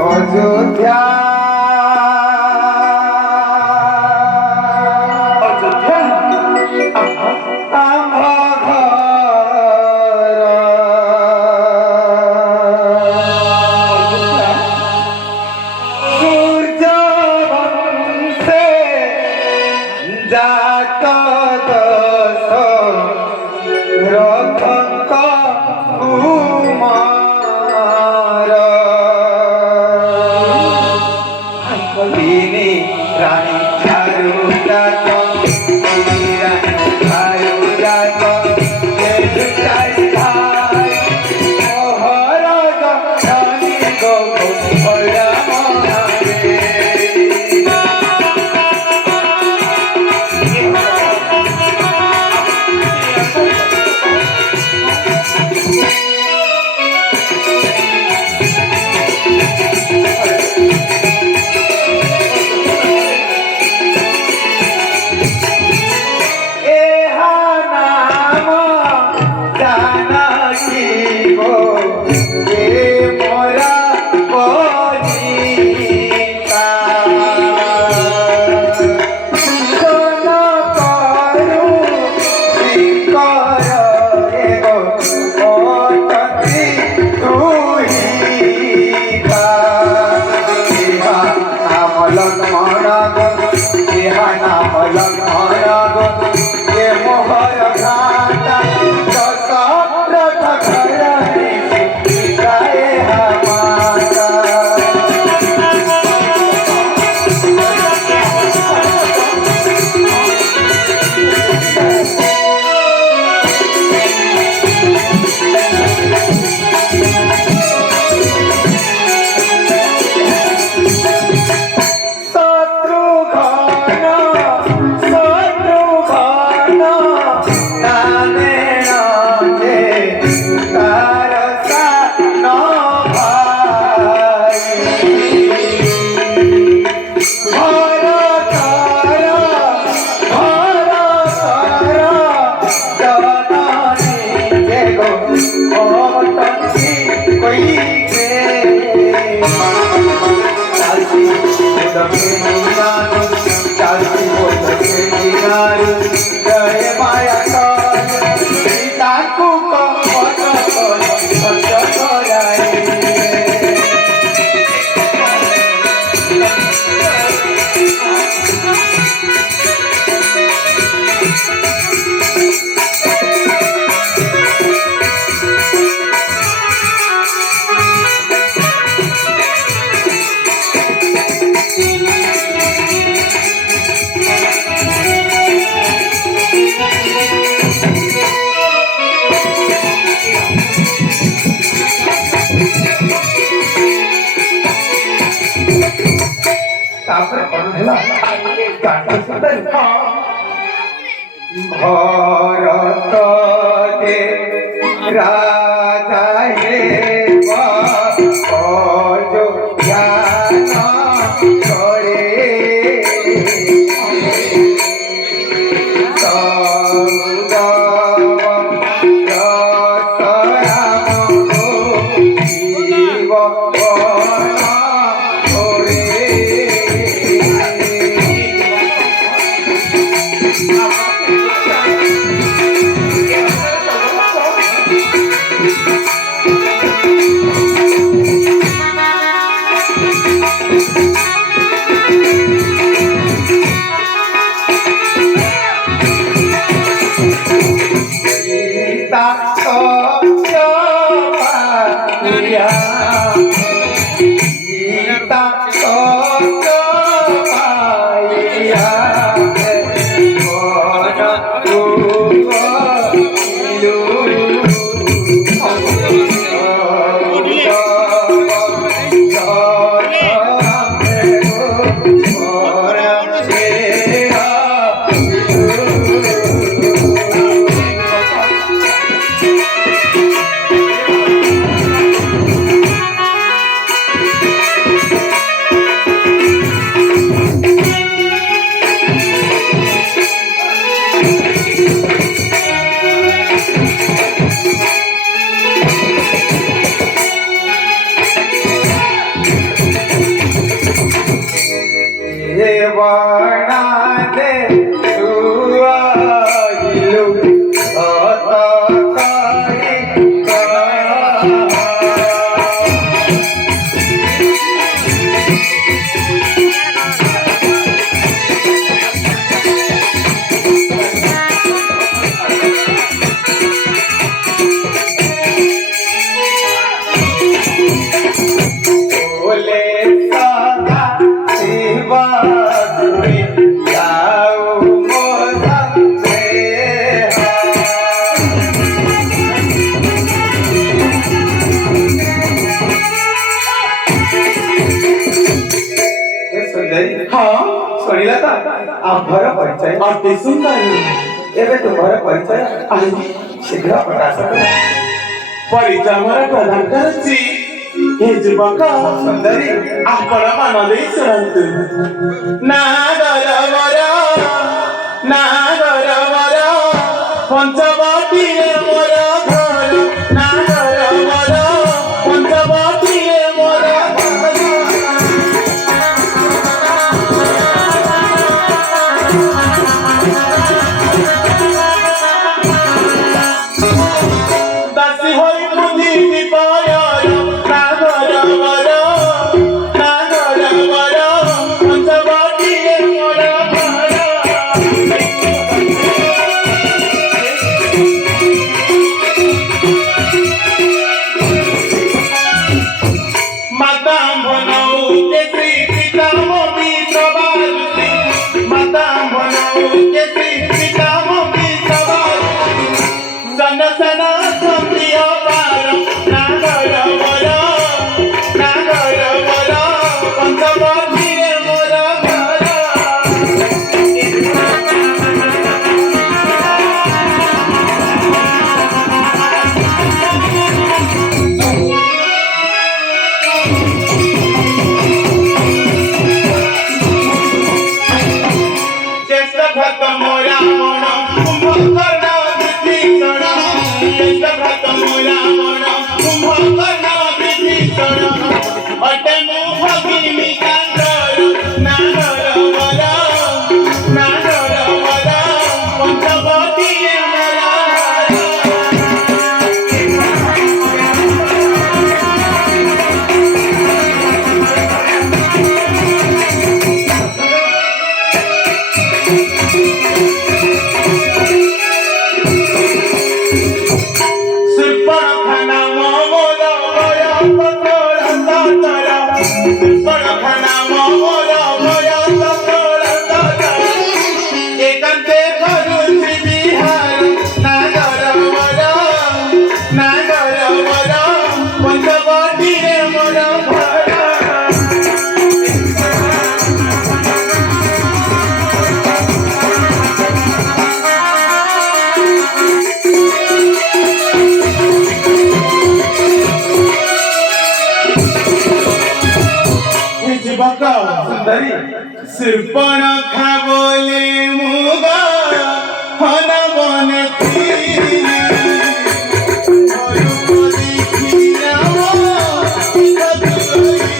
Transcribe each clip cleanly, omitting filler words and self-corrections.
অযোধ্যা ভরত রাজা হে অযোধ্যা করে ଅତି ସୁନ୍ଦର। ଏବେ ତୁମର ପରିଚୟ ଆଜ୍ଞା ଶୀଘ୍ର ପ୍ରକାଶ କର। ପରିଚୟ ମୋର ପ୍ରଦାନ କରୁଛି। ହେ ଯୁବକ ସୁନ୍ଦରୀ ଆପଣ ମନ ଦେଇ ଶୁଣନ୍ତୁ। ନାଗରବର ନାଗରବର ପଞ୍ଚବଟିରେ ମୋର ଘର। ନାଗରବର ପଞ୍ଚବଟିରେ ମୋର ଘର। ଦାସୀ ହୋଇ ବୁଝିବି ପୟର। ନାଗରବର ନାଗରବର ପଞ୍ଚବଟିରେ ମୋର ଘର। মাতা বনাও কেসি পিতাম বিশ্ববাসী। মাতা বনাও কেসি পিতাম বিশ্ববাসী। সন সন সন্ধিয় পার। নাগরবর নাগরবর পঞ্চবটিরে মোর ঘর। চেষ্ট ভাত মোরা মন কুম্ভকর্ণ বিভীষণ। চেষ্ট ভাত মোরা মন কুম্ভকর্ণ বিভীষণ। অটে মু ভগিনী কান্দর। নাগরবর নাগরবর পঞ্চবটিরে মোর ঘর। Sirpana momola moya patora tatara. Sirpana momola moya patora tatara. Ekante karuti bihar. Nagarabara nagarabara পঞ্চবটিরে মোর ঘর। হে যুবক ସୁନ୍ଦରୀ সৃপণখা বলে মুগ হন বনে ফিরি। অরূপদি খিরাম কদুরি।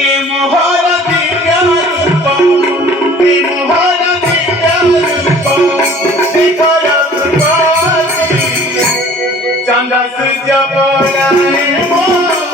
এ মোহর দিব্য রূপ এ মোহর দিব্য রূপ শিখর রূপী। চন্দ্র সূর্য পরাণে মোর